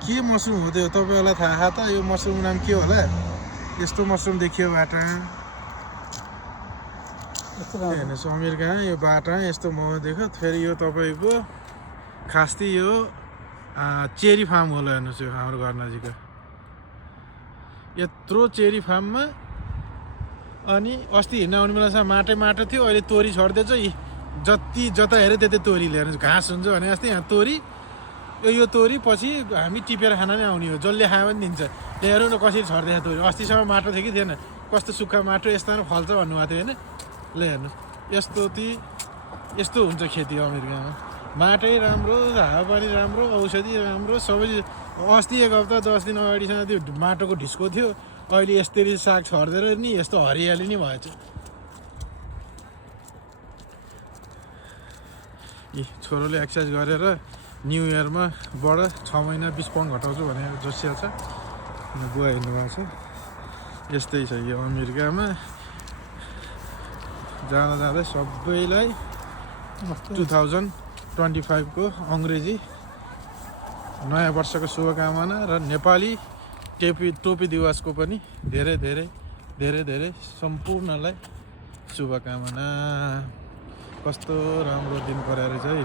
के मसरुम हो त्यो तपाईँहरूलाई थाहा त यो मसरुम नाम के होला यस्तो मसरुम देखियो बाटा हेर्नुहोस् अमेरिका यो बाटा यस्तो मोमो देख्यो फेरि यो तपाईँको खास्ती यो चेरी फार्म होला हेर्नुहोस् यो हाम्रो घर नजिक यत्रो चेरी फार्ममा अनि अस्ति हिँड्न आउने बेलासम्म माटो थियो अहिले तोरी छरिदिएछ जता हेऱ्यो त्यतै तोरी ल्याएर घाँस हुन्छ भने जस्तै यहाँ तोरी यो तोरी पछि हामी टिपेर खान नै आउने हो जसले खायो पनि दिन्छ हेरौँ न कसरी छरिदिएछ तोरी अस्तिसम्म माटो थियो कि थिएन कस्तो सुक्खा माटो यस्तामा फल्छ भन्नुभएको थियो होइन ल हेर्नुहोस् यस्तो हुन्छ खेती अमेरिकामा माटै राम्रो हावापानी राम्रो औषधि राम्रो सबै अस्ति एक हप्ता 10 दिन अगाडिसम्म त्यो माटोको ढिस्को थियो अहिले यस्तरी साग छरिदिएर नि यस्तो हरियाली नि भएछ छोरोले एक्सर्साइज गरेर न्यु इयरमा बाट 6 महिना 20 पाउन्ड घटाउँछु भनेर जोसिया छ बुवा हिँड्नुभएको छ यस्तै छ यो अमेरिकामा जाँदा सबैलाई 2025 को अङ्ग्रेजी नयाँ वर्षको शुभकामना र नेपाली टोपी दिवसको पनि धेरै धेरै धेरै धेरै सम्पूर्णलाई शुभकामना कस्तो राम्रो दिन परेर चाहिँ